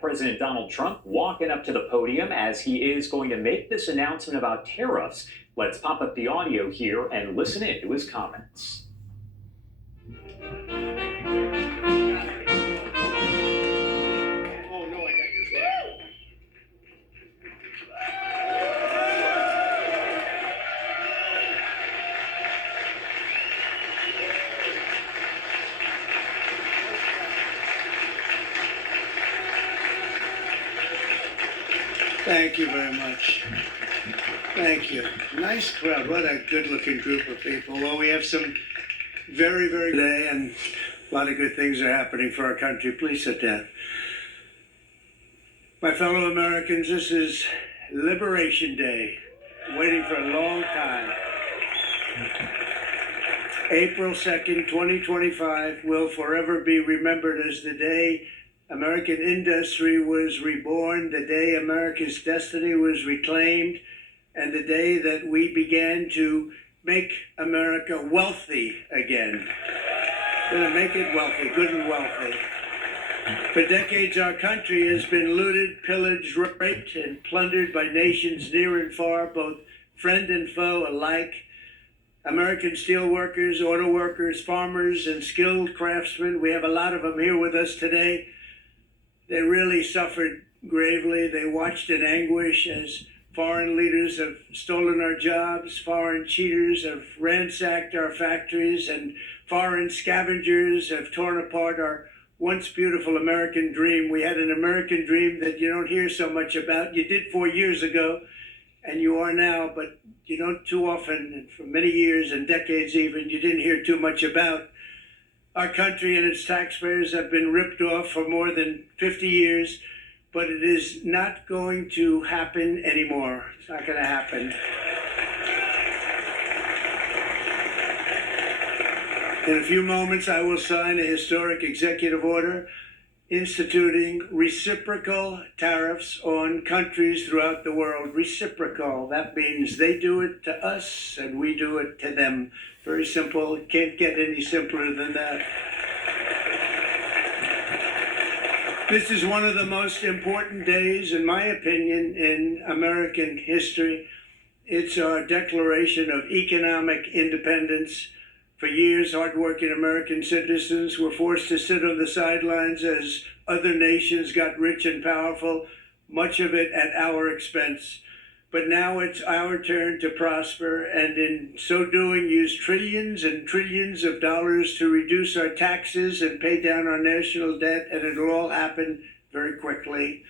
President Donald Trump walking up to the podium as he is going to make this announcement about tariffs. Let's pop up the audio here and listen in to his comments. Thank you very much. Thank you. Nice crowd. What a good-looking group of people. Well, we have some very today, and a lot of good things are happening for our country. Please sit down. My fellow Americans, this is Liberation Day. Waiting for a long time. April 2nd, 2025 will forever be remembered as the day American industry was reborn, the day America's destiny was reclaimed, and the day that we began to make America wealthy again. We're gonna make it wealthy, good and wealthy. For decades, our country has been looted, pillaged, raped, and plundered by nations near and far, both friend and foe alike. American steel workers, auto workers, farmers, and skilled craftsmen, we have a lot of them here with us today. They really suffered gravely. They watched in anguish as foreign leaders have stolen our jobs, foreign cheaters have ransacked our factories, and foreign scavengers have torn apart our once beautiful American dream. We had an American dream that you don't hear so much about. You did 4 years ago, and you are now, but you don't too often, and for many years and decades even, you didn't hear too much about. Our country and its taxpayers have been ripped off for more than 50 years, but it is not going to happen anymore. It's not going to happen. In a few moments, I will sign a historic executive order instituting reciprocal tariffs on countries throughout the world. Reciprocal, that means they do it to us and we do it to them. Very simple, can't get any simpler than that. This is one of the most important days, in my opinion, in American history. It's our declaration of economic independence. For years, hardworking American citizens were forced to sit on the sidelines as other nations got rich and powerful, much of it at our expense. But now it's our turn to prosper, and in so doing, use trillions and trillions of dollars to reduce our taxes and pay down our national debt, and it'll all happen very quickly.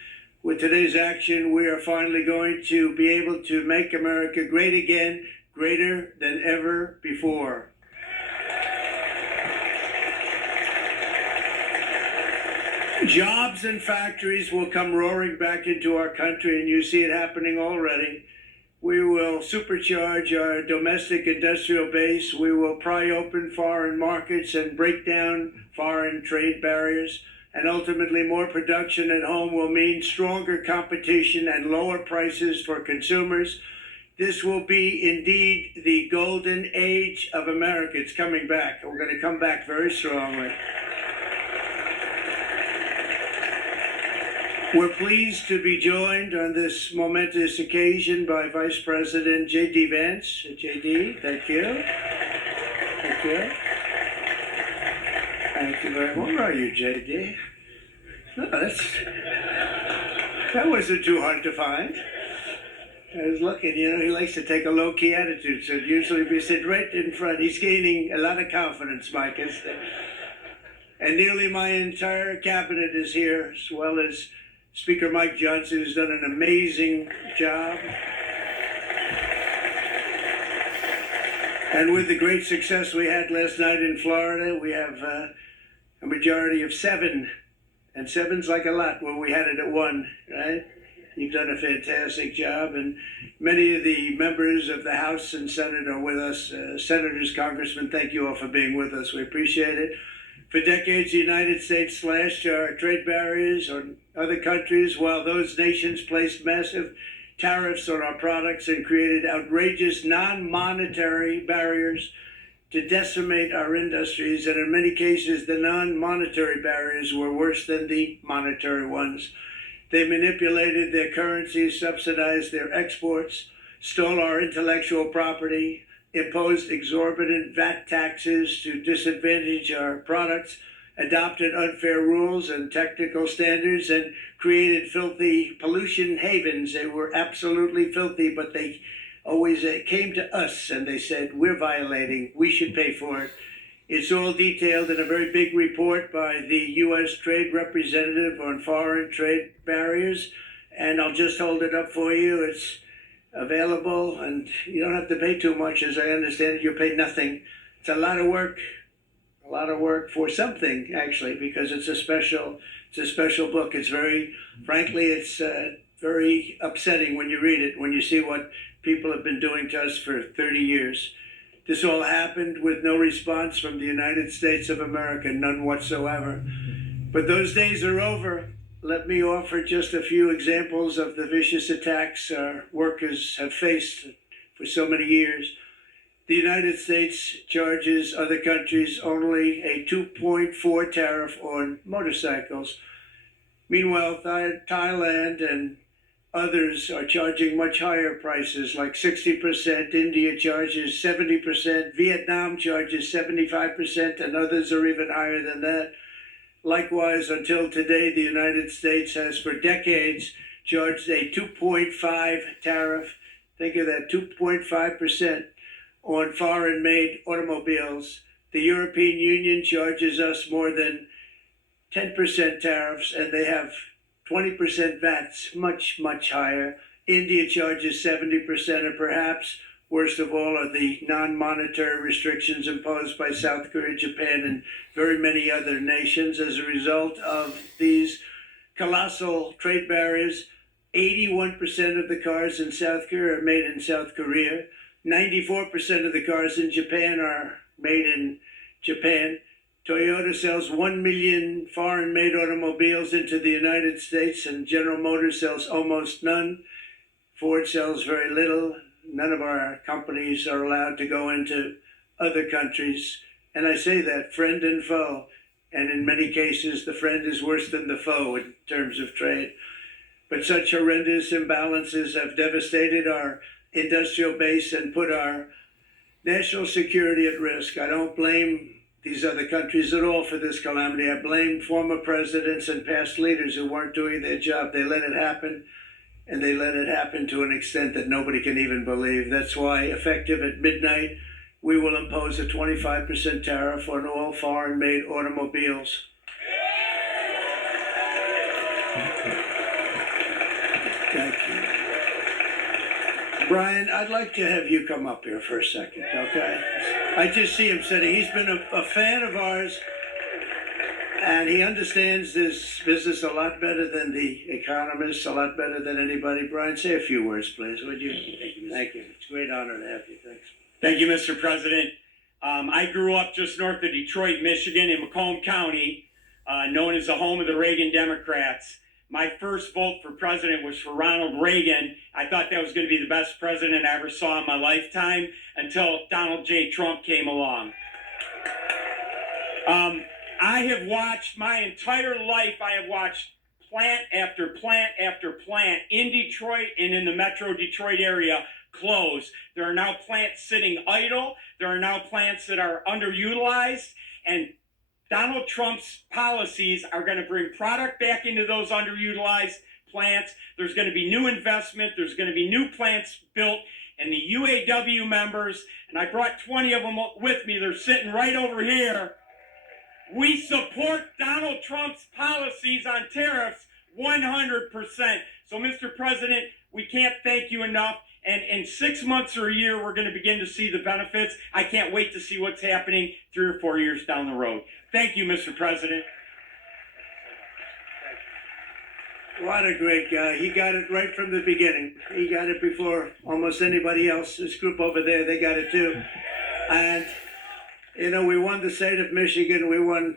With today's action, we are finally going to be able to make America great again, greater than ever before. Jobs and factories will come roaring back into our country, and you see it happening already. We will supercharge our domestic industrial base. We will pry open foreign markets and break down foreign trade barriers. And ultimately, more production at home will mean stronger competition and lower prices for consumers. This will be indeed the golden age of America. It's coming back. We're going to come back very strongly. We're pleased to be joined on this momentous occasion by Vice President J.D. Vance. J.D., thank you. Thank you. Thank you very much. Where are you, J.D.? No, that wasn't too hard to find. I was looking, he likes to take a low-key attitude, so usually we sit right in front. He's gaining a lot of confidence, Mike, isn't it? And nearly my entire cabinet is here, as well as Speaker Mike Johnson, who's done an amazing job. And with the great success we had last night in Florida, we have a majority of 7. And 7's like a lot when we had it at 1, right? You've done a fantastic job, and many of the members of the House and Senate are with us. Senators, Congressmen, thank you all for being with us. We appreciate it. For decades, the United States slashed our trade barriers on other countries, while those nations placed massive tariffs on our products and created outrageous non-monetary barriers to decimate our industries, and in many cases, the non-monetary barriers were worse than the monetary ones. They manipulated their currencies, subsidized their exports, stole our intellectual property, imposed exorbitant VAT taxes to disadvantage our products, adopted unfair rules and technical standards, and created filthy pollution havens. They were absolutely filthy, but they always came to us and they said, we're violating, we should pay for it. It's all detailed in a very big report by the U.S. Trade Representative on foreign trade barriers, and I'll just hold it up for you. It's available, and you don't have to pay too much, as I understand it. You pay nothing. It's a lot of work for something, actually, because it's a special book. It's frankly, it's very upsetting when you read it, when you see what people have been doing to us for 30 years. This all happened with no response from the United States of America, none whatsoever. But those days are over. Let me offer just a few examples of the vicious attacks our workers have faced for so many years. The United States charges other countries only a 2.4 tariff on motorcycles. Meanwhile, Thailand and others are charging much higher prices, like 60%. India charges 70%. Vietnam charges 75%, and others are even higher than that. Likewise, until today, the United States has for decades charged a 2.5 tariff. Think of that, 2.5% on foreign-made automobiles. The European Union charges us more than 10% tariffs, and they have 20% VATs, much, much higher. India charges 70%, and perhaps worst of all are the non-monetary restrictions imposed by South Korea, Japan, and very many other nations. As a result of these colossal trade barriers, 81% of the cars in South Korea are made in South Korea. 94% of the cars in Japan are made in Japan. Toyota sells 1 million foreign-made automobiles into the United States, and General Motors sells almost none. Ford sells very little. None of our companies are allowed to go into other countries. And I say that, friend and foe. And in many cases, the friend is worse than the foe in terms of trade. But such horrendous imbalances have devastated our industrial base and put our national security at risk. I don't blame these other countries at all for this calamity. I blame former presidents and past leaders who weren't doing their job. They let it happen, and they let it happen to an extent that nobody can even believe. That's why, effective at midnight, we will impose a 25% tariff on all foreign-made automobiles. Thank you. Brian, I'd like to have you come up here for a second, okay? I just see him sitting. He's been a fan of ours, and he understands this business a lot better than the economists, a lot better than anybody. Brian, say a few words, please, would you? Thank you. It's a great honor to have you. Thanks. Thank you, Mr. President. I grew up just north of Detroit, Michigan, in Macomb County, known as the home of the Reagan Democrats. My first vote for president was for Ronald Reagan. I thought that was going to be the best president I ever saw in my lifetime until Donald J. Trump came along. I have watched my entire life, I have watched plant after plant after plant in Detroit and in the Metro Detroit area close. There are now plants sitting idle. There are now plants that are underutilized, and Donald Trump's policies are going to bring product back into those underutilized plants. There's going to be new investment. There's going to be new plants built. And the UAW members, and I brought 20 of them with me, they're sitting right over here. We support Donald Trump's policies on tariffs 100%. So, Mr. President, we can't thank you enough. And in 6 months or a year, we're going to begin to see the benefits. I can't wait to see what's happening 3 or 4 years down the road. Thank you, Mr. President. What a great guy. He got it right from the beginning. He got it before almost anybody else. This group over there, they got it too. And, you know, we won the state of Michigan. We won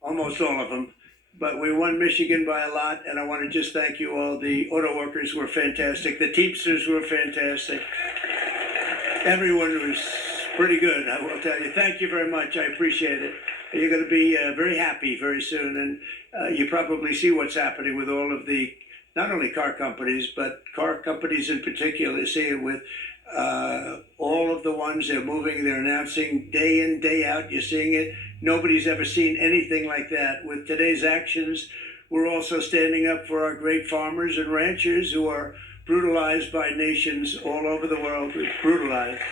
almost all of them. But we won Michigan by a lot, and I want to just thank you all. The auto workers were fantastic. The Teamsters were fantastic. Everyone was Pretty good, I will tell you. Thank you very much. I appreciate it. You're going to be very happy very soon, and you probably see what's happening with all of the, not only car companies, but car companies in particular. See it with all of the ones they're moving, they're announcing day in, day out. You're seeing it. Nobody's ever seen anything like that. With today's actions, we're also standing up for our great farmers and ranchers who are brutalized by nations all over the world. Brutalized.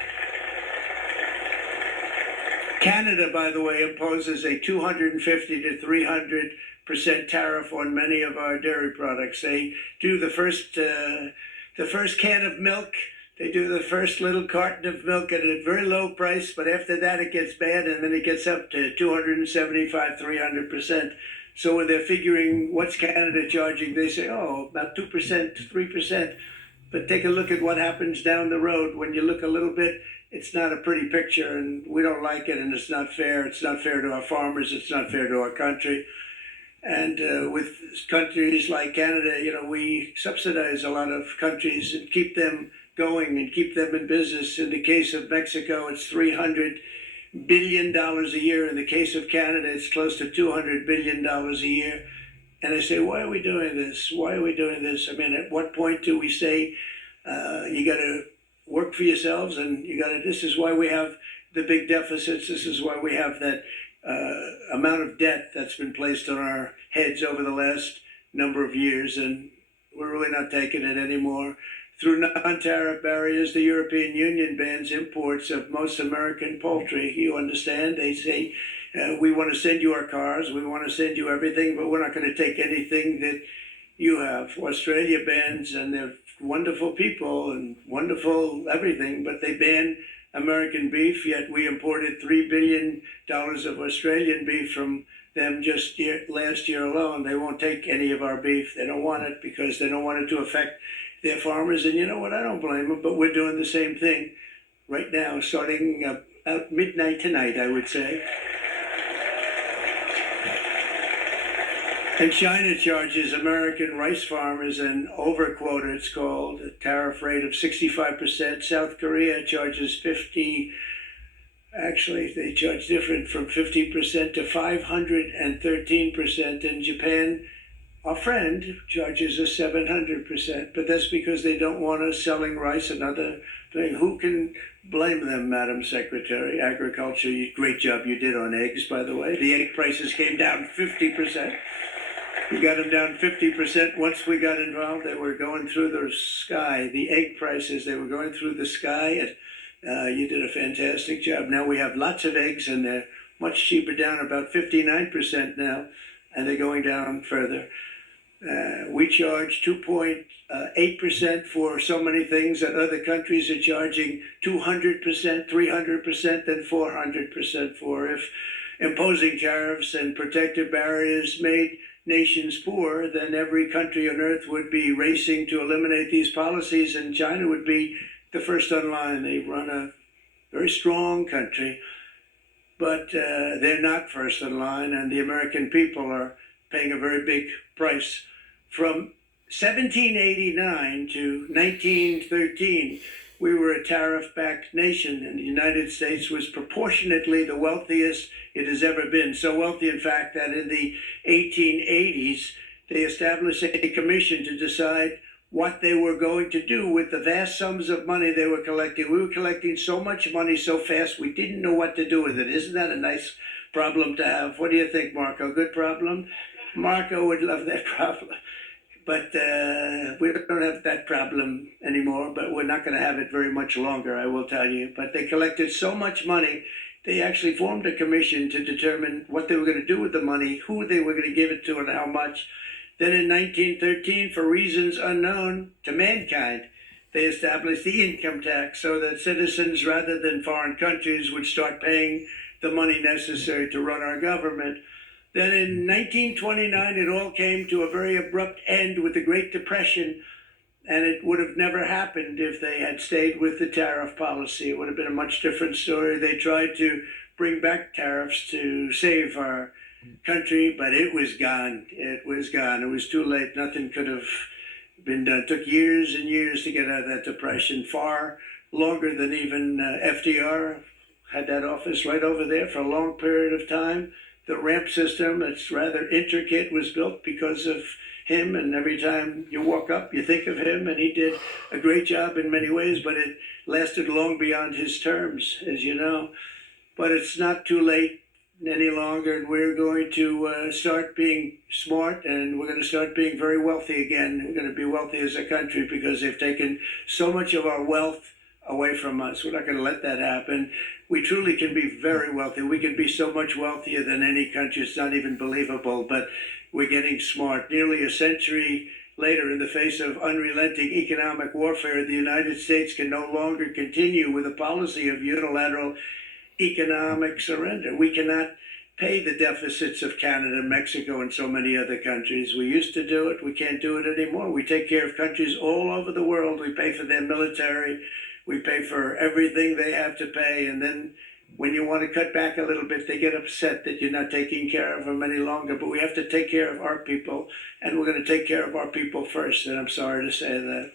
Canada, by the way, imposes a 250 to 300% tariff on many of our dairy products. They do the first can of milk. They do the first little carton of milk at a very low price, but after that it gets bad, and then it gets up to 275, 300%. So when they're figuring what's Canada charging, they say, oh, about 2%, 3%. But take a look at what happens down the road. When you look a little bit, it's not a pretty picture, and we don't like it, and it's not fair. It's not fair to our farmers. It's not fair to our country. And with countries like Canada, you know, we subsidize a lot of countries and keep them going and keep them in business. In the case of Mexico, it's $300 billion a year. In the case of Canada, it's close to $200 billion a year. And I say, why are we doing this? Why are we doing this? I mean, at what point do we say, you got to work for yourselves, and you got to, this is why we have the big deficits. This is why we have that amount of debt that's been placed on our heads over the last number of years. And we're really not taking it anymore. Through non-tariff barriers, the European Union bans imports of most American poultry. You understand? They say, we want to send you our cars, we want to send you everything, but we're not going to take anything that you have. Australia bans, and they're wonderful people and wonderful everything, but they ban American beef, yet we imported $3 billion of Australian beef from them just last year alone. They won't take any of our beef. They don't want it because they don't want it to affect their farmers. And you know what? I don't blame them, but we're doing the same thing right now, starting about midnight tonight, I would say. And China charges American rice farmers an overquota, it's called, a tariff rate of 65%. South Korea charges 50, actually they charge different, from 50% to 513%. And Japan, our friend, charges us 700%. But that's because they don't want us selling rice and other things. Who can blame them, Madam Secretary? Agriculture, great job you did on eggs, by the way. The egg prices came down 50%. We got them down 50%. Once we got involved, they were going through the sky. The egg prices, they were going through the sky. You did a fantastic job. Now we have lots of eggs, and they're much cheaper, down about 59% now, and they're going down further. We charge 2.8% for so many things that other countries are charging 200%, 300%, and 400% for. If imposing tariffs and protective barriers made nations poor, then every country on earth would be racing to eliminate these policies, and China would be the first on line. They run a very strong country, but they're not first in line, and the American people are paying a very big price. From 1789 to 1913, we were a tariff-backed nation, and the United States was proportionately the wealthiest it has ever been. So wealthy, in fact, that in the 1880s, they established a commission to decide what they were going to do with the vast sums of money they were collecting. We were collecting so much money so fast, we didn't know what to do with it. Isn't that a nice problem to have? What do you think, Marco? Good problem? Marco would love that problem. But we don't have that problem anymore, but we're not going to have it very much longer, I will tell you. But they collected so much money, they actually formed a commission to determine what they were going to do with the money, who they were going to give it to, and how much. Then in 1913, for reasons unknown to mankind, they established the income tax so that citizens, rather than foreign countries, would start paying the money necessary to run our government. Then in 1929, it all came to a very abrupt end with the Great Depression, and it would have never happened if they had stayed with the tariff policy. It would have been a much different story. They tried to bring back tariffs to save our country, but it was gone. It was gone. It was too late. Nothing could have been done. It took years and years to get out of that depression, far longer than even FDR had that office right over there for a long period of time. The ramp system, that's rather intricate, was built because of him, and every time you walk up, you think of him, and he did a great job in many ways, but it lasted long beyond his terms, as you know. But it's not too late any longer, and we're going to start being smart, and we're going to start being very wealthy again. We're going to be wealthy as a country because they've taken so much of our wealth away from us. We're not going to let that happen. We truly can be very wealthy. We can be so much wealthier than any country. It's not even believable, but we're getting smart. Nearly a century later, in the face of unrelenting economic warfare, the United States can no longer continue with a policy of unilateral economic surrender. We cannot pay the deficits of Canada, Mexico, and so many other countries. We used to do it. We can't do it anymore. We take care of countries all over the world. We pay for their military. We pay for everything they have to pay. And then when you want to cut back a little bit, they get upset that you're not taking care of them any longer. But we have to take care of our people, and we're going to take care of our people first. And I'm sorry to say that.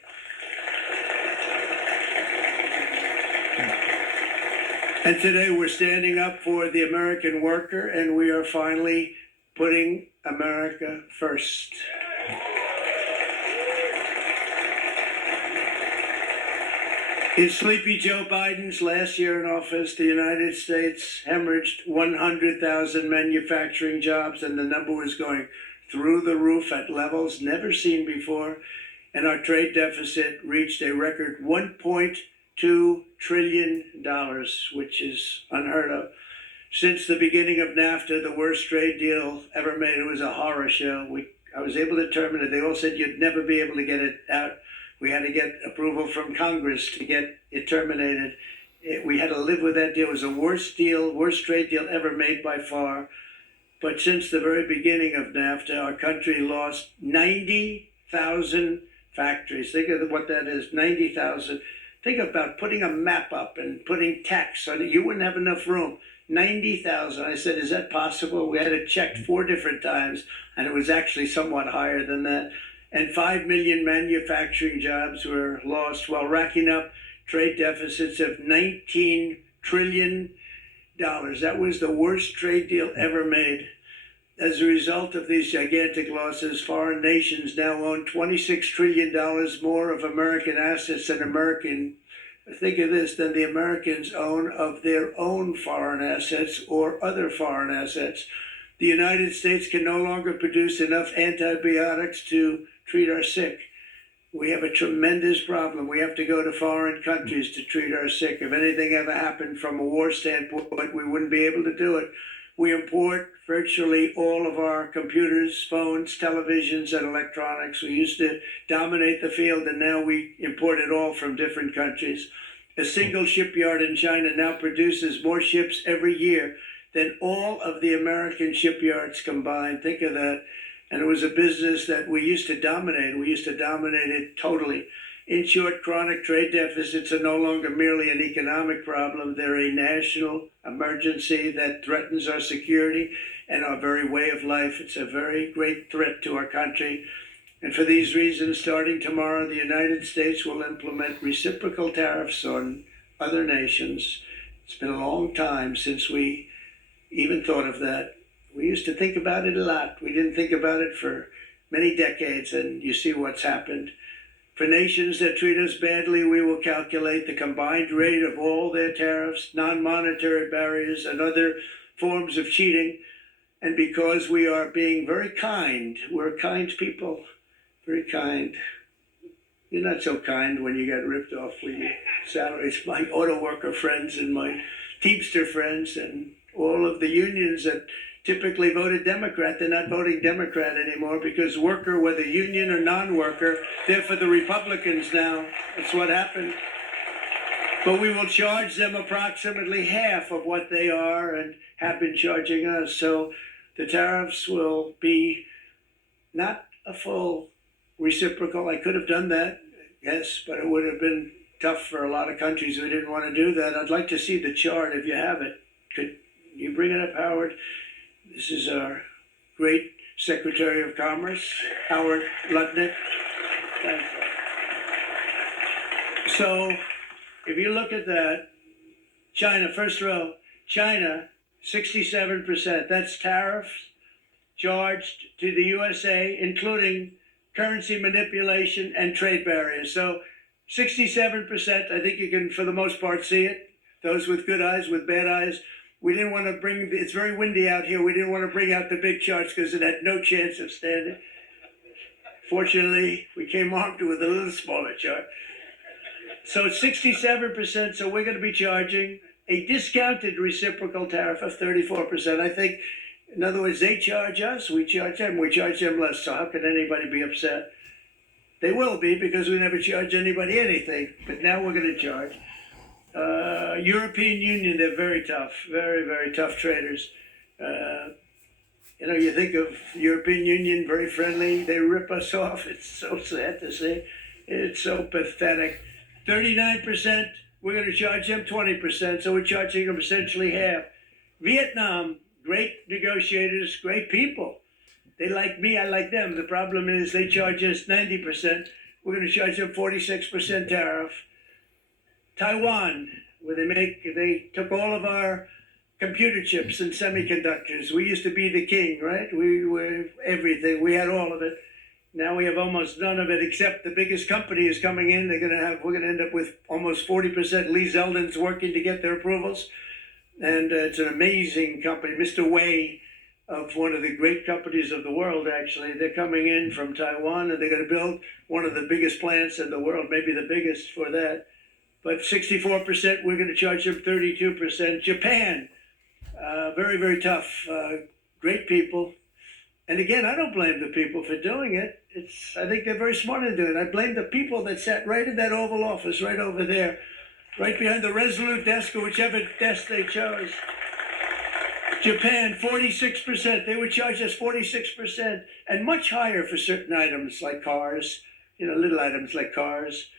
And today we're standing up for the American worker, and we are finally putting America first. In Sleepy Joe Biden's last year in office, the United States hemorrhaged 100,000 manufacturing jobs, and the number was going through the roof at levels never seen before. And our trade deficit reached a record $1.2 trillion, which is unheard of. Since the beginning of NAFTA, the worst trade deal ever made. It was a horror show. I was able to terminate it. They all said you'd never be able to get it out. We had to get approval from Congress to get it terminated. We had to live with that deal. It was the worst trade deal ever made by far. But since the very beginning of NAFTA, our country lost 90,000 factories. Think of what that is, 90,000. Think about putting a map up and putting tax on it. You wouldn't have enough room. 90,000. I said, is that possible? We had it checked 4 different times, and it was actually somewhat higher than that. And 5 million manufacturing jobs were lost while racking up trade deficits of $19 trillion. That was the worst trade deal ever made. As a result of these gigantic losses, foreign nations now own $26 trillion more of American assets than think of this, than the Americans own of their own foreign assets or other foreign assets. The United States can no longer produce enough antibiotics to treat our sick. We have a tremendous problem. We have to go to foreign countries to treat our sick. If anything ever happened from a war standpoint, we wouldn't be able to do it. We import virtually all of our computers, phones, televisions, and electronics. We used to dominate the field, and now we import it all from different countries. A single shipyard in China now produces more ships every year than all of the American shipyards combined. Think of that. And it was a business that we used to dominate. We used to dominate it totally. In short, chronic trade deficits are no longer merely an economic problem. They're a national emergency that threatens our security and our very way of life. It's a very great threat to our country. And for these reasons, starting tomorrow, the United States will implement reciprocal tariffs on other nations. It's been a long time since we even thought of that. We used to think about it a lot. We didn't think about it for many decades, and you see what's happened. For nations that treat us badly, we will calculate the combined rate of all their tariffs, non-monetary barriers, and other forms of cheating. And because we are being very kind, we're kind people, very kind. You're not so kind when you get ripped off with your salaries. My auto worker friends and my Teamster friends and all of the unions that typically voted Democrat, they're not voting Democrat anymore because worker, whether union or non-worker, they're for the Republicans now. That's what happened. But we will charge them approximately half of what they are and have been charging us. So the tariffs will be not a full reciprocal. I could have done that, yes, but it would have been tough for a lot of countries who didn't want to do that. I'd like to see the chart if you have it. Could you bring it up, Howard? This is our great Secretary of Commerce, Howard Lutnick. Thank you. So if you look at that, China, first row. China, 67%. That's tariffs charged to the USA, including currency manipulation and trade barriers. So 67%, I think you can, for the most part, see it. Those with good eyes, with bad eyes. We didn't want to bring, it's very windy out here. We didn't want to bring out the big charts because it had no chance of standing. Fortunately, we came armed with a little smaller chart. So it's 67%, so we're going to be charging a discounted reciprocal tariff of 34%. I think, in other words, they charge us, we charge them less. So how can anybody be upset? They will be, because we never charge anybody anything, but now we're going to charge. European Union, they're very tough, very, very tough traders. You think of European Union, very friendly. They rip us off. It's so sad to see. It's so pathetic. 39%, we're going to charge them 20%, so we're charging them essentially half. Vietnam, great negotiators, great people. They like me, I like them. The problem is they charge us 90%. We're going to charge them 46% tariff. Taiwan, where they took all of our computer chips and semiconductors. We used to be the king, right? We were everything. We had all of it. Now we have almost none of it, except the biggest company is coming in. We're going to end up with almost 40%. Lee Zeldin's working to get their approvals. And it's an amazing company. Mr. Wei, of one of the great companies of the world, actually. They're coming in from Taiwan, and they're going to build one of the biggest plants in the world, maybe the biggest for that. But 64%, we're going to charge them 32%. Japan, very, very tough. Great people. And again, I don't blame the people for doing it. I think they're very smart in doing it. I blame the people that sat right in that Oval Office, right over there, right behind the Resolute desk or whichever desk they chose. Japan, 46%. They would charge us 46%, and much higher for certain items like cars, little items like cars.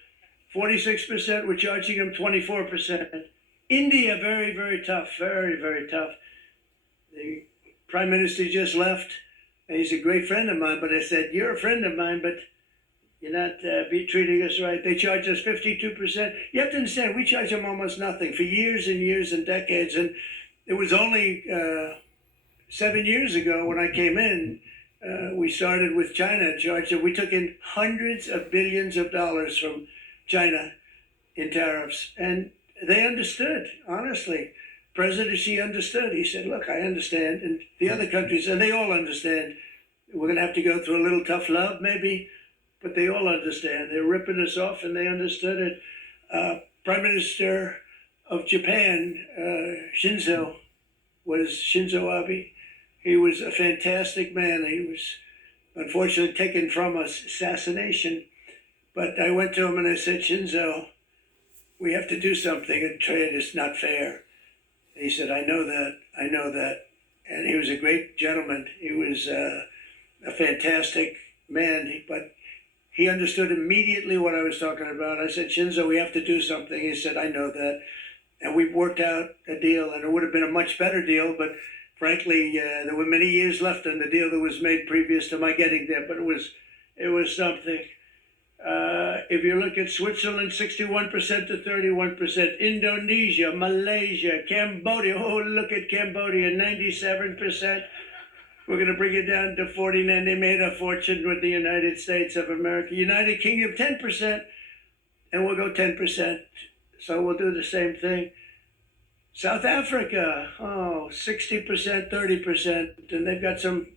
46%, we're charging them 24%. India, very, very tough, very, very tough. The Prime Minister just left, and he's a great friend of mine, but I said, you're a friend of mine, but you're not treating us right. They charge us 52%. You have to understand, we charge them almost nothing for years and years and decades, and it was only 7 years ago when I came in, we started with China, we took in hundreds of billions of dollars from China in tariffs, and they understood, honestly. President Xi understood. He said, look, I understand, and the other countries, and they all understand. We're going to have to go through a little tough love, maybe, but they all understand. They're ripping us off, and they understood it. Prime Minister of Japan, Shinzo Abe. He was a fantastic man. He was unfortunately taken from us, assassination. But I went to him and I said, Shinzo, we have to do something, and trade is not fair. He said, I know that. And he was a great gentleman. He was a fantastic man, but he understood immediately what I was talking about. I said, Shinzo, we have to do something. He said, I know that. And we worked out a deal, and it would have been a much better deal, but frankly, there were many years left in the deal that was made previous to my getting there, but it was something. If you look at Switzerland, 61% to 31%, Indonesia, Malaysia, Cambodia, oh, look at Cambodia, 97%. We're going to bring it down to 49%. They made a fortune with the United States of America. United Kingdom, 10%, and we'll go 10%. So we'll do the same thing. South Africa, 60%, 30%, and they've got some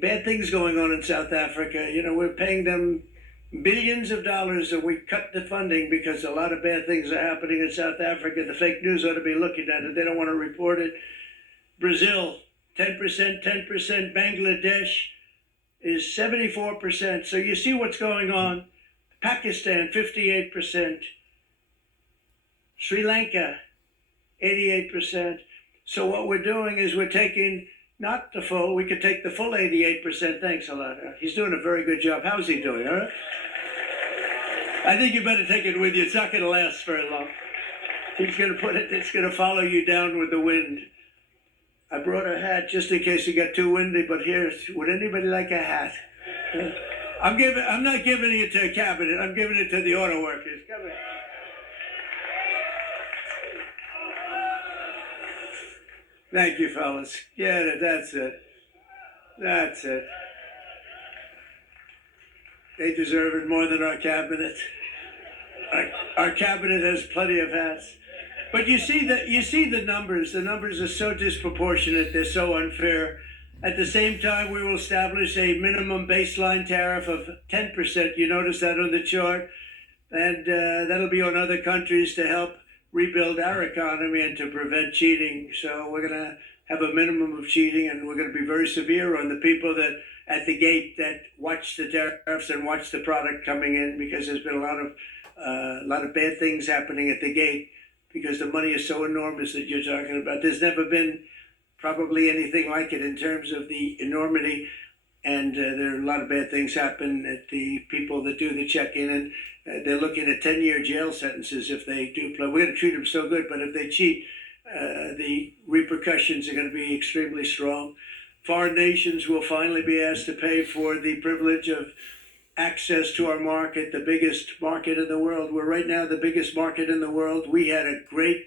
bad things going on in South Africa. We're paying them billions of dollars, and we cut the funding because a lot of bad things are happening in South Africa. The fake news ought to be looking at it. They don't want to report it. Brazil, 10%, 10%. Bangladesh is 74%. So you see what's going on. Pakistan, 58%. Sri Lanka, 88%. So what we're doing is we're taking not the full, we could take the full 88%. Thanks a lot. He's doing a very good job. How's he doing, all right? I think you better take it with you. It's not going to last very long. He's going to put it, it's going to follow you down with the wind. I brought a hat just in case it got too windy, but would anybody like a hat? I'm not giving it to a cabinet. I'm giving it to the auto workers. Come here. Thank you, fellas. Get it. That's it. That's it. They deserve it more than our cabinet. Our cabinet has plenty of hats. But you see the numbers. The numbers are so disproportionate. They're so unfair. At the same time, we will establish a minimum baseline tariff of 10%. You notice that on the chart, and that'll be on other countries to help rebuild our economy and to prevent cheating. So we're going to have a minimum of cheating, and we're going to be very severe on the people that at the gate that watch the tariffs and watch the product coming in, because there's been a lot of bad things happening at the gate because the money is so enormous that you're talking about. There's never been probably anything like it in terms of the enormity, and there are a lot of bad things happen at the people that do the check-in, and they're looking at 10-year jail sentences if they do play. We're going to treat them so good, but if they cheat, the repercussions are going to be extremely strong. Foreign nations will finally be asked to pay for the privilege of access to our market, the biggest market in the world. We're right now the biggest market in the world. We had a great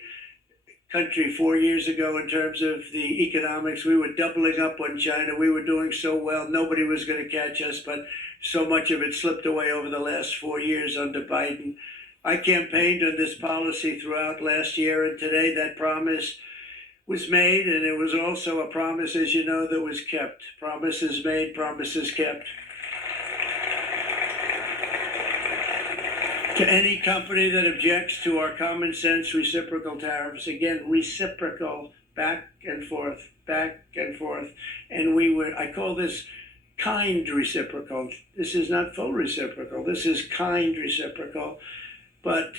country 4 years ago in terms of the economics. We were doubling up on China. We were doing so well. Nobody was going to catch us, but so much of it slipped away over the last 4 years under Biden. I campaigned on this policy throughout last year, and today that promise was made, and it was also a promise, as you know, that was kept. Promises made, promises kept. To any company that objects to our common sense reciprocal tariffs, again, reciprocal, back and forth, back and forth. And I call this kind reciprocal. This is not full reciprocal. This is kind reciprocal. But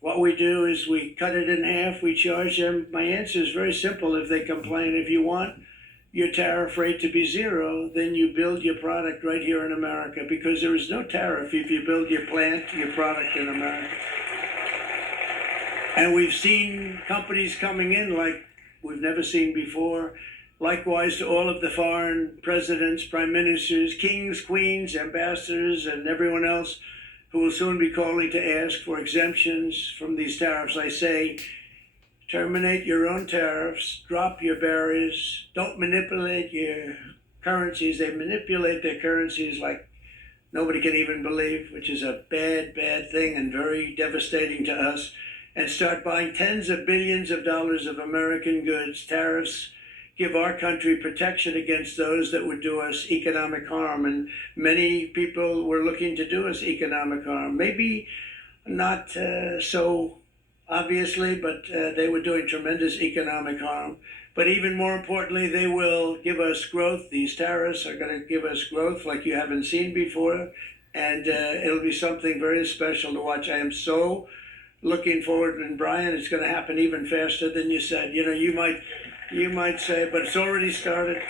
what we do is we cut it in half. We charge them. My answer is very simple. If they complain, if you want your tariff rate to be zero, then you build your product right here in America, because there is no tariff if you build your plant, your product in America. And we've seen companies coming in like we've never seen before. Likewise to all of the foreign presidents, prime ministers, kings, queens, ambassadors, and everyone else who will soon be calling to ask for exemptions from these tariffs. I say, terminate your own tariffs, drop your barriers, don't manipulate your currencies. They manipulate their currencies like nobody can even believe, which is a bad, bad thing and very devastating to us. And start buying tens of billions of dollars of American goods. Tariffs give our country protection against those that would do us economic harm. And many people were looking to do us economic harm. Maybe not so obviously, but they were doing tremendous economic harm. But even more importantly, they will give us growth. These tariffs are going to give us growth like you haven't seen before. And it'll be something very special to watch. I am so looking forward. And Brian, it's going to happen even faster than you said. You know, you might say, but it's already started.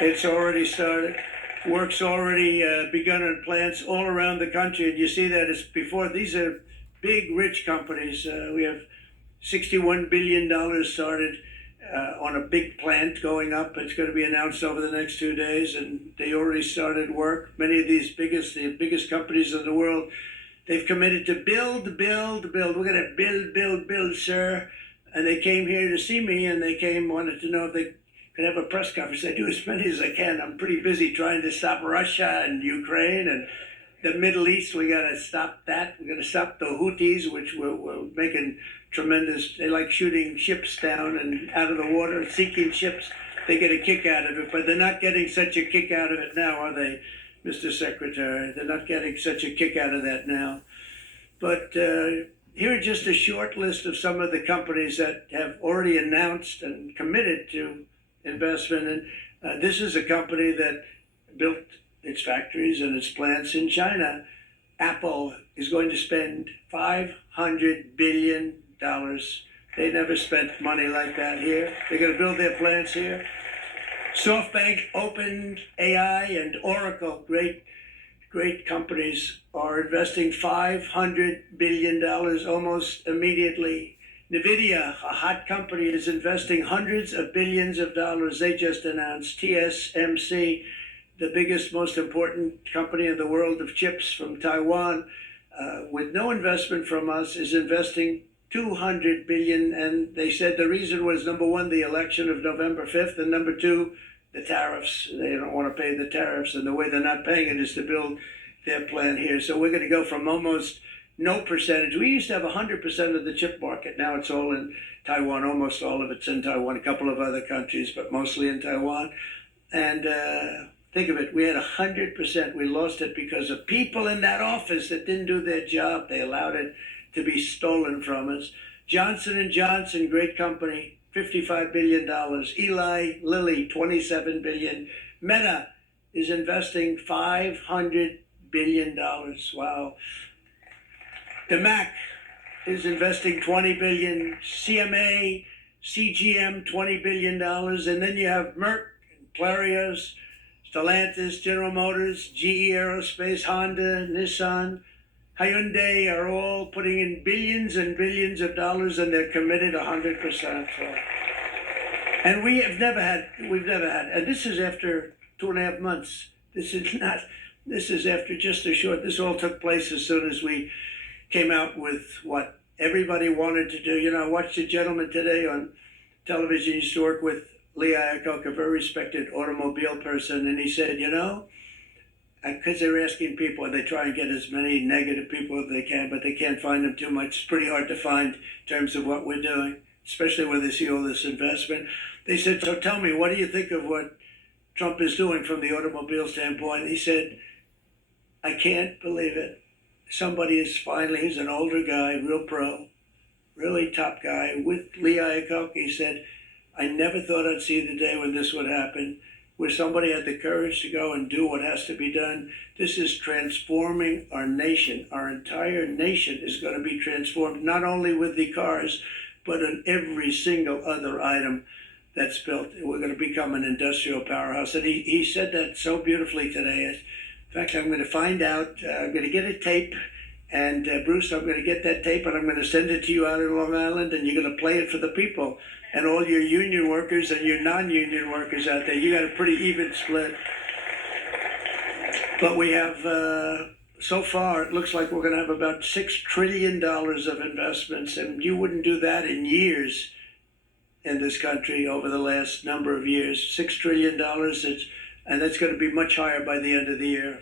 It's already started. Work's already begun on plants all around the country. And you see that it's before. These are big, rich companies. We have $61 billion started on a big plant going up. It's going to be announced over the next 2 days, and they already started work. Many of these the biggest companies in the world, they've committed to build. We're going to build, sir. And they came here to see me, and they wanted to know if they could have a press conference. I do as many as I can. I'm pretty busy trying to stop Russia and Ukraine and the Middle East. We got to stop that. We're going to stop the Houthis, which we're making tremendous. They like shooting ships down and out of the water, sinking ships. They get a kick out of it, but they're not getting such a kick out of it now, are they, Mr. Secretary? They're not getting such a kick out of that now. But here are just a short list of some of the companies that have already announced and committed to investment. And this is a company that built its factories and its plants in China. Apple is going to spend $500 billion. They never spent money like that here. They're going to build their plants here. SoftBank, OpenAI, and Oracle, great companies, are investing $500 billion almost immediately. NVIDIA, a hot company, is investing hundreds of billions of dollars. They just announced. TSMC, the biggest, most important company in the world of chips from Taiwan, with no investment from us, is investing 200 billion. And they said the reason was, number one, the election of November 5th, and number two, the tariffs. They don't want to pay the tariffs, and the way they're not paying it is to build their plant here. So we're going to go from almost no percentage. We used to have 100% of the chip market. Now it's all in Taiwan. Almost all of it's in Taiwan, a couple of other countries, but mostly in Taiwan. And think of it, we had 100%. We lost it because of people in that office that didn't do their job. They allowed it to be stolen from us. Johnson & Johnson, great company, $55 billion. Eli Lilly, $27 billion. Meta is investing $500 billion. Wow. The Mac is investing $20 billion. CMA, CGM, $20 billion. And then you have Merck, Clarios, Stellantis, General Motors, GE Aerospace, Honda, Nissan, Hyundai are all putting in billions and billions of dollars, and they're committed 100%. And we've never had, and this is after 2.5 months. This is after just a short, this all took place as soon as we came out with what everybody wanted to do. You know, I watched a gentleman today on television. He used to work with Lee Iacocca, a very respected automobile person, and he said, you know, because they're asking people, and they try and get as many negative people as they can, but they can't find them too much. It's pretty hard to find in terms of what we're doing, especially when they see all this investment. They said, so tell me, what do you think of what Trump is doing from the automobile standpoint? He said, I can't believe it. Somebody is finally, he's an older guy, real pro, really top guy, with Lee Iacocca. He said, I never thought I'd see the day when this would happen, where somebody had the courage to go and do what has to be done. This is transforming our nation. Our entire nation is going to be transformed, not only with the cars, but in every single other item that's built. We're going to become an industrial powerhouse. And he said that so beautifully today. In fact, I'm going to find out, I'm going to get a tape, and Bruce, I'm going to get that tape, and I'm going to send it to you out in Long Island, and you're going to play it for the people. And all your union workers and your non-union workers out there, you got a pretty even split. But we have, so far, it looks like we're going to have about $6 trillion of investments, and you wouldn't do that in years in this country over the last number of years. $6 trillion, and that's going to be much higher by the end of the year.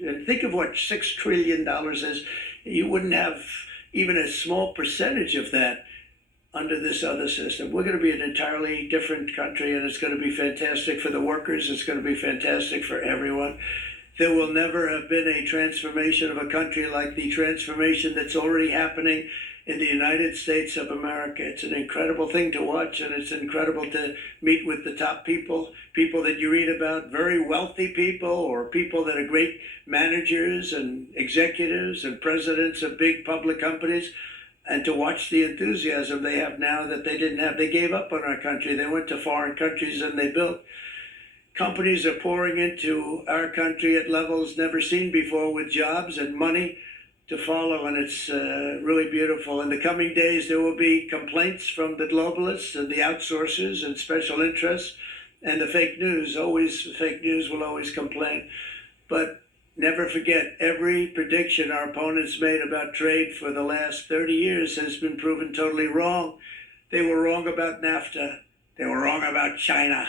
And think of what $6 trillion is. You wouldn't have even a small percentage of that under this other system. We're going to be an entirely different country, and it's going to be fantastic for the workers. It's going to be fantastic for everyone. There will never have been a transformation of a country like the transformation that's already happening in the United States of America. It's an incredible thing to watch, and it's incredible to meet with the top people that you read about, very wealthy people, or people that are great managers and executives and presidents of big public companies, and to watch the enthusiasm they have now that they didn't have. They gave up on our country. They went to foreign countries and they built. Companies are pouring into our country at levels never seen before, with jobs and money to follow, and it's really beautiful. In the coming days, there will be complaints from the globalists and the outsourcers and special interests and the fake news. Fake news will always complain. But never forget, every prediction our opponents made about trade for the last 30 years has been proven totally wrong. They were wrong about NAFTA. They were wrong about China.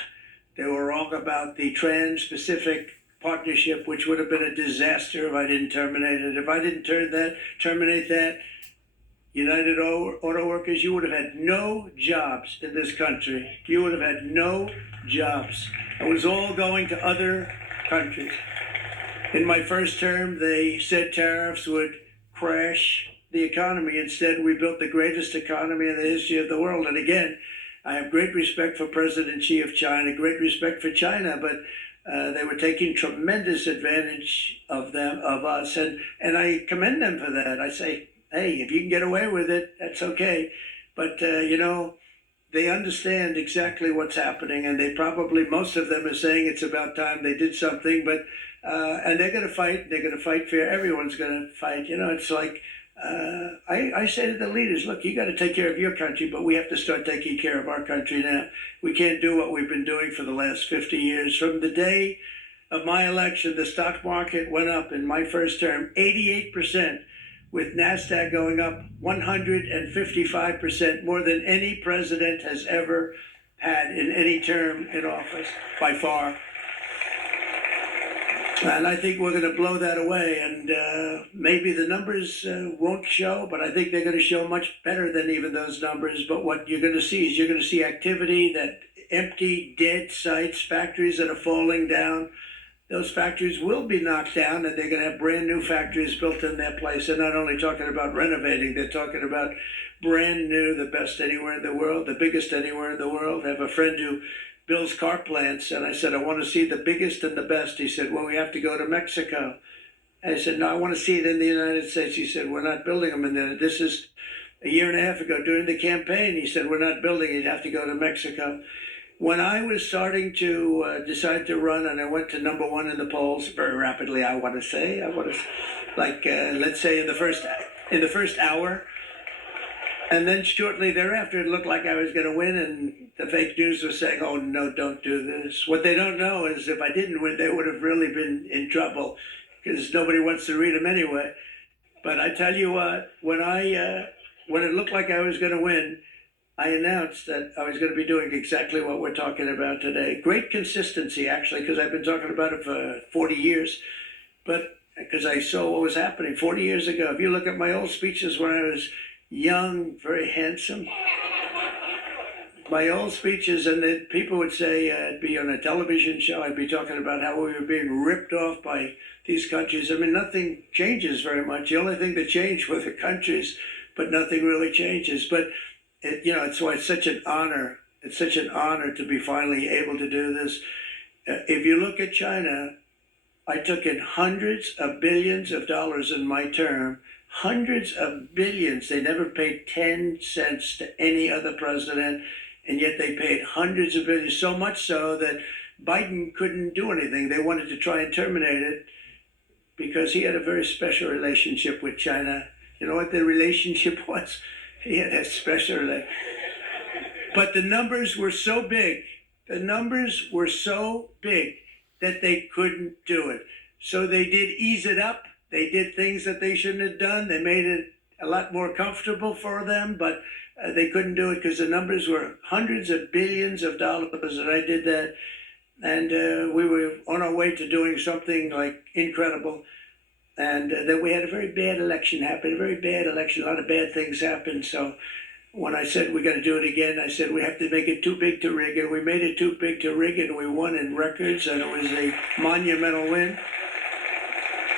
They were wrong about the Trans-Pacific Partnership, which would have been a disaster if I didn't terminate it. If I didn't terminate that, United Auto Workers, you would have had no jobs in this country. You would have had no jobs. It was all going to other countries. In my first term, they said tariffs would crash the economy. Instead, we built the greatest economy in the history of the world. And again, I have great respect for President Xi of China, great respect for China, but they were taking tremendous advantage of us, and I commend them for that. I say, hey, if you can get away with it, that's okay. But, they understand exactly what's happening, and most of them are saying it's about time they did something, but and they're going to fight. They're going to fight fair. Everyone's going to fight. It's like, I say to the leaders, look, you got to take care of your country, but we have to start taking care of our country now. We can't do what we've been doing for the last 50 years. From the day of my election, the stock market went up in my first term, 88%. with NASDAQ going up 155%, more than any president has ever had in any term in office, by far. And I think we're going to blow that away. And maybe the numbers won't show, but I think they're going to show much better than even those numbers. But what you're going to see is you're going to see activity, that empty, dead sites, factories that are falling down. Those factories will be knocked down, and they're going to have brand new factories built in their place. They're not only talking about renovating, they're talking about brand new, the best anywhere in the world, the biggest anywhere in the world. I have a friend who builds car plants, and I said, I want to see the biggest and the best. He said, well, we have to go to Mexico. I said, no, I want to see it in the United States. He said, we're not building them in there. This is a year and a half ago during the campaign. He said, we're not building it. You have to go to Mexico. When I was starting to decide to run, and I went to number one in the polls very rapidly, let's say in the first hour, and then shortly thereafter, it looked like I was going to win, and the fake news was saying, oh, no, don't do this. What they don't know is if I didn't win, they would have really been in trouble, because nobody wants to read them anyway. But I tell you what, when it looked like I was going to win, I announced that I was going to be doing exactly what we're talking about today. Great consistency, actually, because I've been talking about it for 40 years. But because I saw what was happening 40 years ago. If you look at my old speeches when I was young, very handsome, my old speeches, and then people would say I'd be on a television show, I'd be talking about how we were being ripped off by these countries. I mean, nothing changes very much. The only thing that changed were the countries, but nothing really changes. But it's why it's such an honor. It's such an honor to be finally able to do this. If you look at China, I took in hundreds of billions of dollars in my term, hundreds of billions. They never paid 10 cents to any other president, and yet they paid hundreds of billions, so much so that Biden couldn't do anything. They wanted to try and terminate it because he had a very special relationship with China. You know what the relationship was? He had a special relationship. But the numbers were so big, that they couldn't do it. So they did ease it up. They did things that they shouldn't have done. They made it a lot more comfortable for them, but they couldn't do it because the numbers were hundreds of billions of dollars, and I did that. And we were on our way to doing something like incredible. And then we had a very bad election happen, a lot of bad things happened. So when I said we got to do it again, I said we have to make it too big to rig, and we made it too big to rig, and we won in records, and it was a monumental win.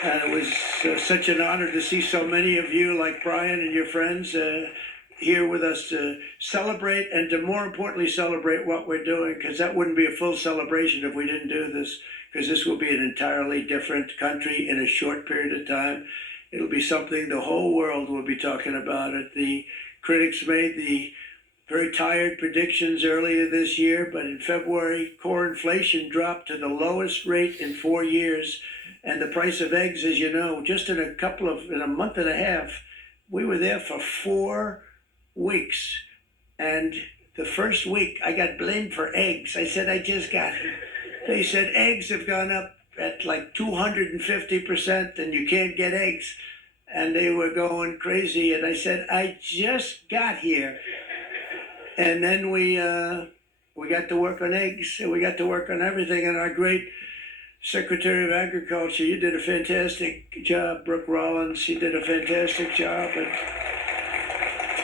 And it was such an honor to see so many of you, like Brian and your friends, here with us to celebrate, and to more importantly celebrate what we're doing, because that wouldn't be a full celebration if we didn't do this, because this will be an entirely different country in a short period of time. It'll be something the whole world will be talking about it. The critics made the very tired predictions earlier this year, but in February, core inflation dropped to the lowest rate in 4 years. And the price of eggs, as you know, just in a month and a half, we were there for 4 weeks. And the first week I got blamed for eggs. I said, I just got it. They said eggs have gone up at like 250% and you can't get eggs. And they were going crazy. And I said, I just got here. And then we got to work on eggs, and we got to work on everything. And our great Secretary of Agriculture, you did a fantastic job. Brooke Rollins, you did a fantastic job. And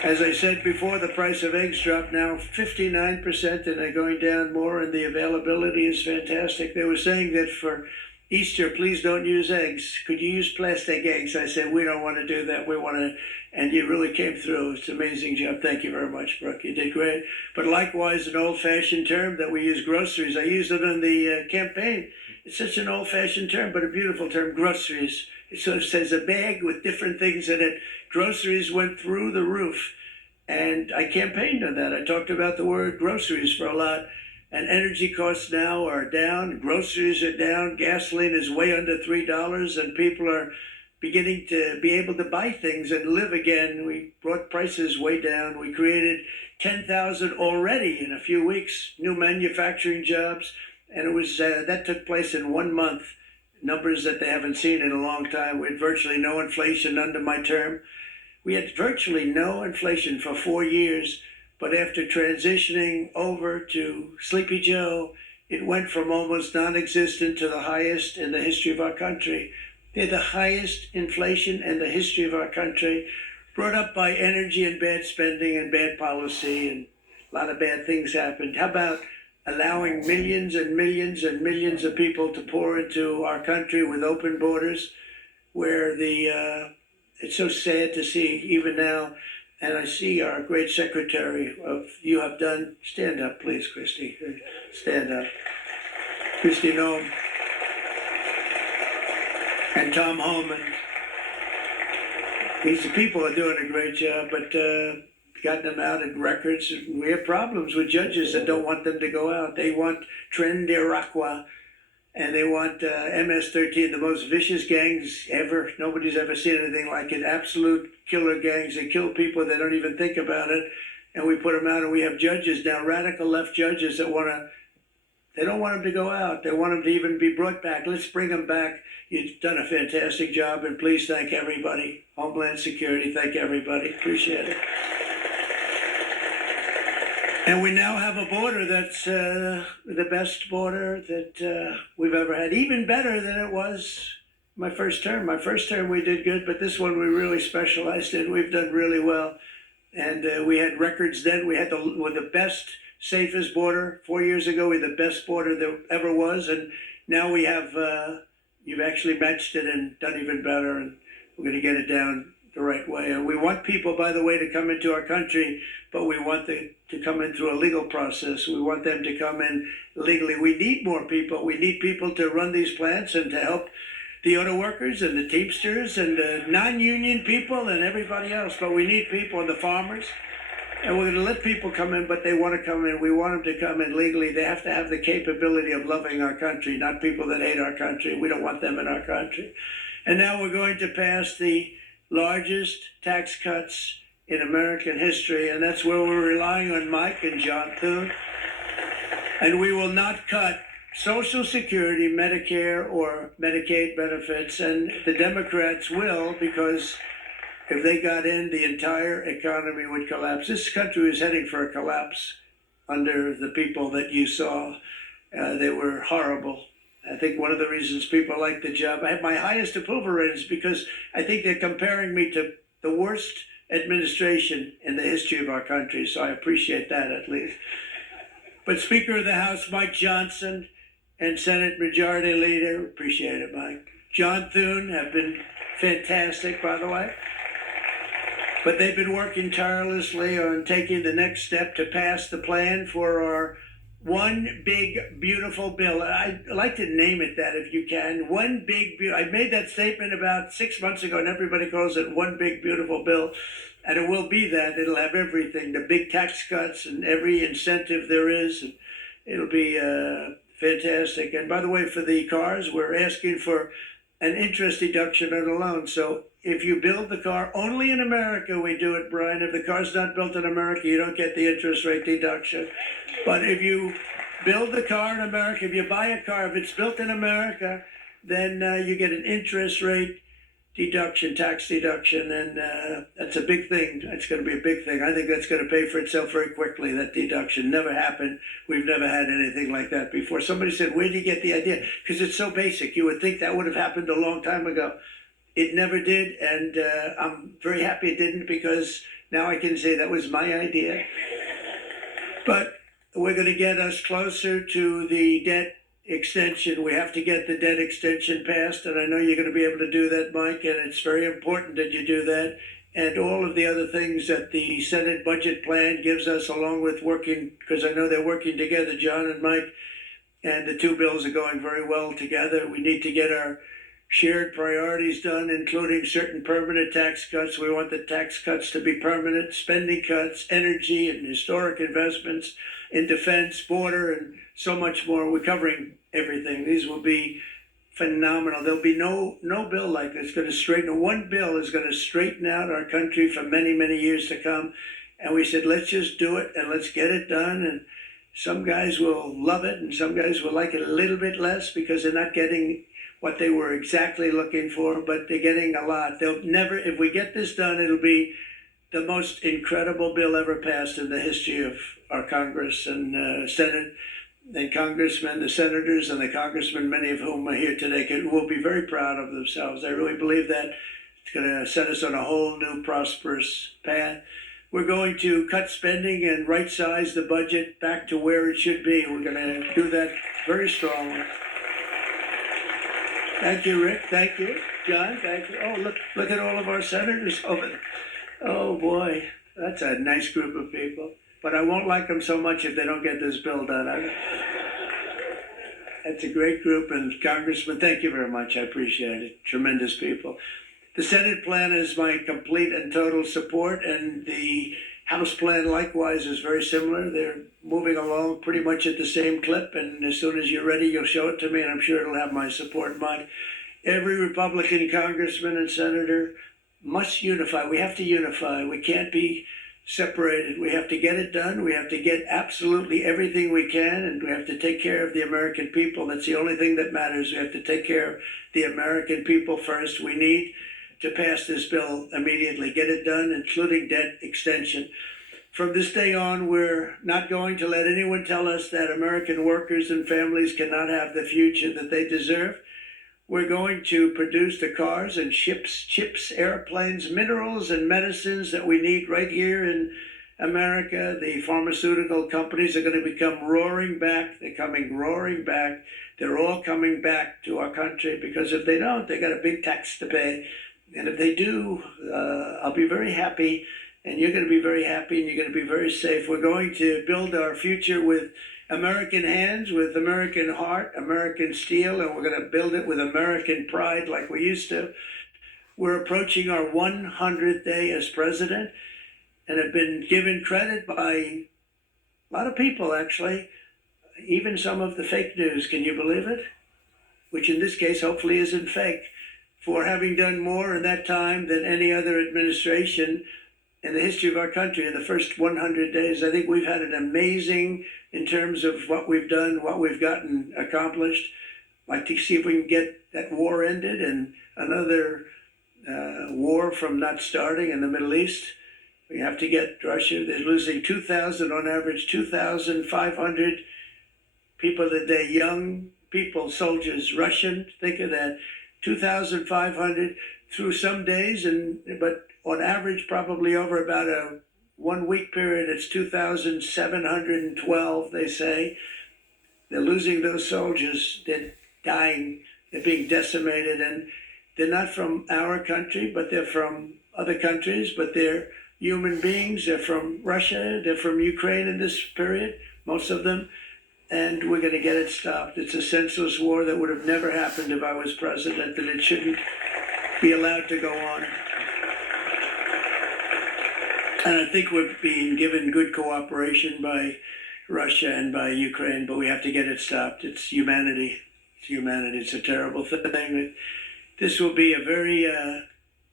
as I said before, the price of eggs dropped now 59%, and they're going down more, and the availability is fantastic. They were saying that for Easter, please don't use eggs. Could you use plastic eggs? I said, we don't want to do that. We want to, and you really came through. It's an amazing job. Thank you very much, Brooke. You did great. But likewise, an old-fashioned term that we use, groceries. I used it in the campaign. It's such an old-fashioned term, but a beautiful term, groceries. It sort of says a bag with different things in it. Groceries went through the roof, and I campaigned on that. I talked about the word groceries for a lot, and energy costs now are down, groceries are down, gasoline is way under $3, and people are beginning to be able to buy things and live again. We brought prices way down. We created 10,000 already in a few weeks, new manufacturing jobs, and it was that took place in 1 month. numbers that they haven't seen in a long time. We had virtually no inflation under my term. We had virtually no inflation for 4 years, but after transitioning over to Sleepy Joe, it went from almost non-existent to the highest in the history of our country. They're the highest inflation in the history of our country, brought up by energy and bad spending and bad policy, and a lot of bad things happened. How about allowing millions and millions and millions of people to pour into our country with open borders, where it's so sad to see even now. And I see our great secretary of You Have Done. Stand up, please, Christy. Stand up. Christy Noem. And Tom Holman. These people are doing a great job, but gotten them out in records. We have problems with judges that don't want them to go out. They want Tren de Aragua, and they want MS-13, the most vicious gangs ever. Nobody's ever seen anything like it. Absolute killer gangs. They kill people. They don't even think about it. And we put them out, and we have judges now, radical left judges that they don't want them to go out. They want them to even be brought back. Let's bring them back. You've done a fantastic job, and please thank everybody. Homeland Security, thank everybody. Appreciate it. And we now have a border that's the best border that we've ever had, even better than it was my first term. My first term we did good, but this one we really specialized in. We've done really well. And we had records then. We had the best, safest border. 4 years ago, we had the best border there ever was. And now we have, you've actually matched it and done even better. And we're going to get it down the right way. And we want people, by the way, to come into our country, but we want them to come in through a legal process. We want them to come in legally. We need more people. We need people to run these plants and to help the auto workers and the Teamsters and the non-union people and everybody else. But we need people and the farmers. And we're going to let people come in, but they want to come in. We want them to come in legally. They have to have the capability of loving our country, not people that hate our country. We don't want them in our country. And now we're going to pass the largest tax cuts in American history, and that's where we're relying on Mike and John Thune. And we will not cut Social Security, Medicare, or Medicaid benefits, and the Democrats will, because if they got in, the entire economy would collapse. This country is heading for a collapse under the people that you saw. They were horrible. I think one of the reasons people like the job, I have my highest approval ratings because I think they're comparing me to the worst administration in the history of our country. So I appreciate that at least. But Speaker of the House, Mike Johnson, and Senate Majority Leader, appreciate it, Mike. John Thune have been fantastic, by the way. But they've been working tirelessly on taking the next step to pass the plan for our one big, beautiful bill. I'd like to name it that if you can. One big, I made that statement about 6 months ago, and everybody calls it one big, beautiful bill. And it will be that. It'll have everything, the big tax cuts and every incentive there is. And it'll be fantastic. And by the way, for the cars, we're asking for an interest deduction on a loan. So if you build the car only in America, we do it, Brian. If the car's not built in America, you don't get the interest rate deduction. But if you build the car in America, if you buy a car, if it's built in America, then you get an interest rate deduction, tax deduction, and that's a big thing. It's going to be a big thing. I think that's going to pay for itself very quickly. That deduction never happened. We've never had anything like that before. Somebody said, where did you get the idea? Because it's so basic. You would think that would have happened a long time ago. It never did, and I'm very happy it didn't, because now I can say that was my idea. But we're going to get us closer to the debt extension. We have to get the debt extension passed, and I know you're going to be able to do that, Mike, and it's very important that you do that. And all of the other things that the Senate budget plan gives us, along with working, because I know they're working together, John and Mike, and the two bills are going very well together. We need to get our shared priorities done, including certain permanent tax cuts. We want the tax cuts to be permanent, spending cuts, energy and historic investments in defense, border, and so much more. We're covering everything. These will be phenomenal. There'll be no bill like this going to straighten. One bill is going to straighten out our country for many, many years to come. And we said, let's just do it and let's get it done. And some guys will love it and some guys will like it a little bit less because they're not getting what they were exactly looking for, but they're getting a lot. They'll never, if we get this done, it'll be the most incredible bill ever passed in the history of our Congress and Senate. And congressmen, the senators and the congressmen, many of whom are here today, will be very proud of themselves. I really believe that it's going to set us on a whole new prosperous path. We're going to cut spending and right-size the budget back to where it should be. We're going to do that very strongly. Thank you, Rick. Thank you, John. Thank you. Oh, look at all of our senators over there. Oh boy, that's a nice group of people. But I won't like them so much if they don't get this bill done. That's a great group, and Congressman, thank you very much. I appreciate it. Tremendous people. The Senate plan is my complete and total support, and the House plan likewise is very similar. They're moving along pretty much at the same clip, and as soon as you're ready, you'll show it to me, and I'm sure it'll have my support. Every Republican congressman and senator must unify. We have to unify. We can't be separated. We have to get it done. We have to get absolutely everything we can, and we have to take care of the American people. That's the only thing that matters. We have to take care of the American people first. We need to pass this bill immediately, get it done, including debt extension. From this day on, we're not going to let anyone tell us that American workers and families cannot have the future that they deserve. We're going to produce the cars and ships, chips, airplanes, minerals, and medicines that we need right here in America. The pharmaceutical companies are going to become roaring back. They're coming roaring back. They're all coming back to our country, because if they don't, they got a big tax to pay. And if they do, I'll be very happy, and you're going to be very happy, and you're going to be very safe. We're going to build our future with American hands, with American heart, American steel, and we're going to build it with American pride like we used to. We're approaching our 100th day as president, and have been given credit by a lot of people, actually, even some of the fake news. Can you believe it? Which in this case hopefully isn't fake, for having done more in that time than any other administration in the history of our country in the first 100 days. I think we've had an amazing, in terms of what we've done, what we've gotten accomplished. I'd like to see if we can get that war ended and another war from not starting in the Middle East. We have to get Russia. They're losing 2,000 on average, 2,500 people a day, young people, soldiers, Russian. Think of that. 2,500 through some days, but on average, probably over about a 1 week period, it's 2,712, they say. They're losing those soldiers. They're dying. They're being decimated, and they're not from our country, but they're from other countries, but they're human beings. They're from Russia. They're from Ukraine in this period, most of them. And we're going to get it stopped. It's a senseless war that would have never happened if I was president, and it shouldn't be allowed to go on. And I think we're being given good cooperation by Russia and by Ukraine, but we have to get it stopped. It's humanity. It's humanity. It's a terrible thing. This will be a very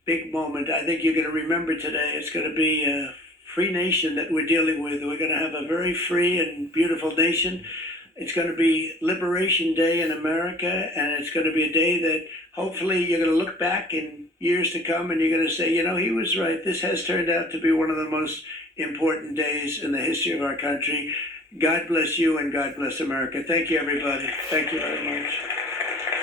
big moment. I think you're going to remember today. It's going to be a free nation that we're dealing with. We're going to have a very free and beautiful nation. It's going to be Liberation Day in America, and it's going to be a day that hopefully you're going to look back in years to come and you're going to say, you know, he was right. This has turned out to be one of the most important days in the history of our country. God bless you and God bless America. Thank you, everybody. Thank you very much.